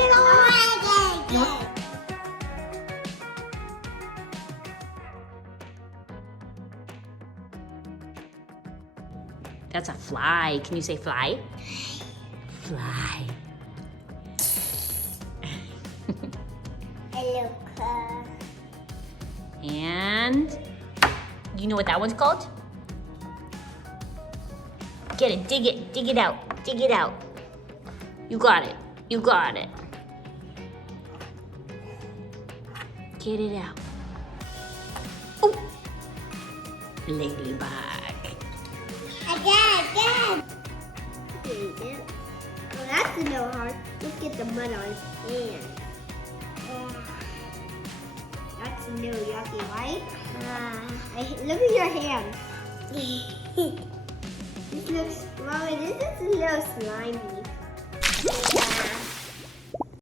it off. That's a fly. Can you say fly? Fly. Hello, And you know what that one's called? Get it, dig it out, dig it out. You got it, you got it. Get it out. Oh, ladybug. Again. Oh, that's a little hard. Let's get the mud on his hands. That's a little yucky, right? Look at your hands. This looks, Mommy, this is a little slimy.